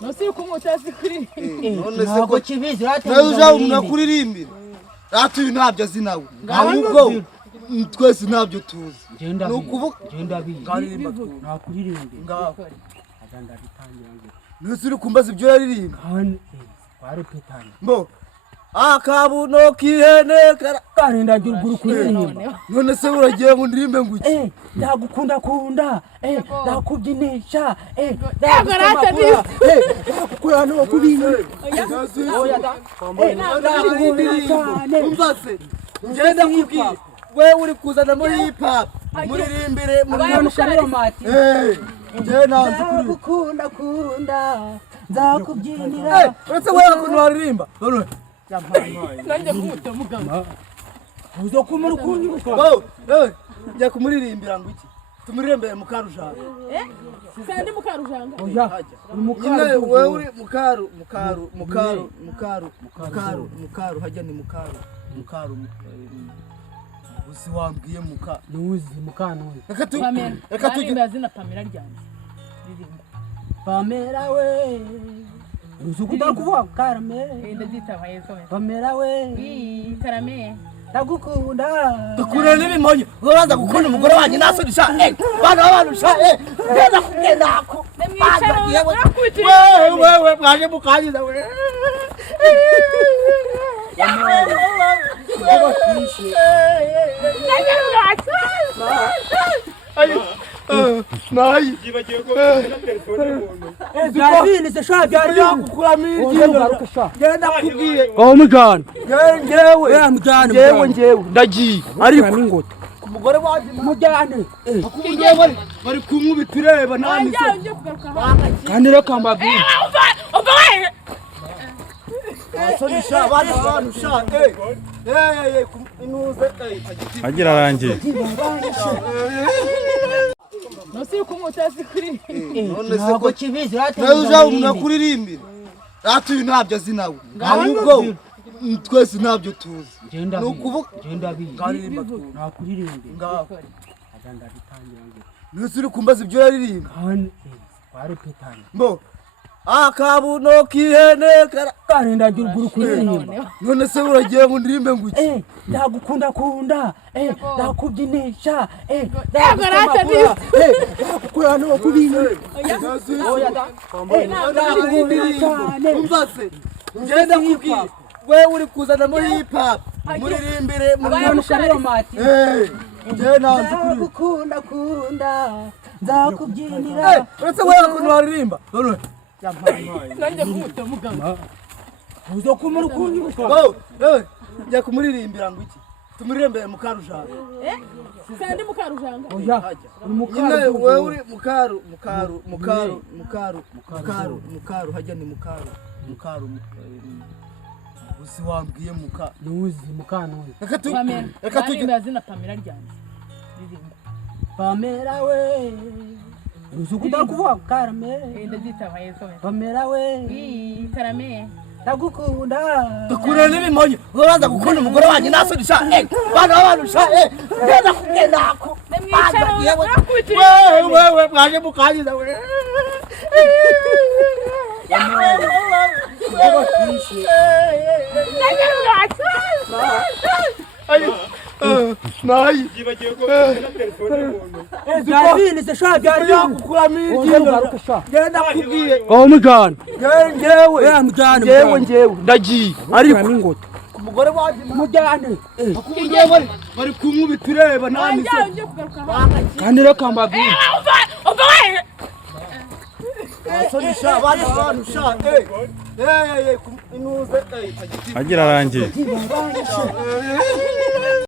Nose yuko mutazi kuri. None se ko kibizi uja unakuririmbira. Ratu ntabyo azi nawe. Ahubwo twese ntabyo tuzi. Nukuvuga genda bi. Nakuririmbe. Ngaho. Aganda bitangira ngo. Nose uri kumbaza ibyo yaririmba. Kware petana. Mbo. Akabuno kihene karinda juruguru kuririmba. None se uragiye ngo ndirimbe nguki? Ndagukunda kunda. Ndakubyinisha. Ndagorata Ndakukura no kubinyi. Oya da. Umvase. Ngenda kubwira. We uri kuzana muri hip hop. Muririmbire muri shariro mati. Je nanze kuri. Ndagukunda kunda. Nzakubyinira. Uretse wewe kuntu waririmba. None Nanjye kumuta muganga. Uzo kumara kunyuka. Njya kumuririmbira ngo iki? Tumuririmbire mukarujanga. Sandi mukarujanga. Oya. Mukaru wewe uri mukaru hajya ni mukaru. Uzi wambwiye muka. Nuzi mukano. Reka tujye azina Pamela ryanje. Pamela we. Uzukuda kuvuga karame. Ndazita bayezo. Pamela we. Karame. Ndagukunda. Dukura n'ibimonyo. Ubanza gukunda umugore wanjye nasonisha. Bana abantu sha. Ngenda kugenda ko. Wewe mwaje mukanyiza we. Nayi yibagiye ko telefone umuntu Davini se sha byari yakukura genda kubwiye mujana ngewe ndagiye ariko n'ingota ku mugore waje mujane ngewe bari kumwubita ureba nani se kandi reka mbabwire sonisha abantu sha inuze agira arangiye Nose yuko mutazi kuri. None se ko kibizi uja unakuririmbira. Ratu ntabyo azi nawe. Ahubwo twese ntabyo tuzi. Nukuvuga genda bi. Nakuririmbe. Ngaho. Aganda bitangira ngo. Nose uri kumbaza ibyo yaririmba. Kware petana. Mbo. Akabuno kihene karinda juruguru kuririmba. None se uragiye ngo ndirimbe nguki? Ndagukunda kunda. Ndakubyinisha. Ndagorata Ndakukura no kubinyi. Oya da. Umvase. Ngenda kubwira. We uri kuzana muri hip hop. Muririmbire muri shariro mati. Je nanze kuri. Ndagukunda kunda. Nzakubyinira. Uretse wewe kuntu waririmba. None nanjye kumuta muganga. Uzo kumara kunyuka. Njya kumuririmbira ngo iki? Tumuririmbire mukarujanga. Sandi mukarujanga. Oya. Wewe uri mukaru hajya ni mukaru. Uzi wambwiye muka. Nuzi mukano. Reka tujye azina Pamela ryanje. Pamela we. Uzukuda kuvuga karame. Ndazita bayezo. Pamela we. Karame. Ndagukunda. Dukura n'ibimonyo. Ubanza gukunda umugore wanjye nasonisha. Bana abantu sha. Ngenda kugenda ko. Wewe mwaje mukanyiza we. Nayi yibagiye ko telefone umuntu Davini se sha byari yakukura genda kubwiye mujana ngewe ndagiye ariko n'ingota ku mugore waje mujane ngewe bari kumwubita ureba nani se kandi reka mbabwire sonisha abantu sha inuze agira arangiye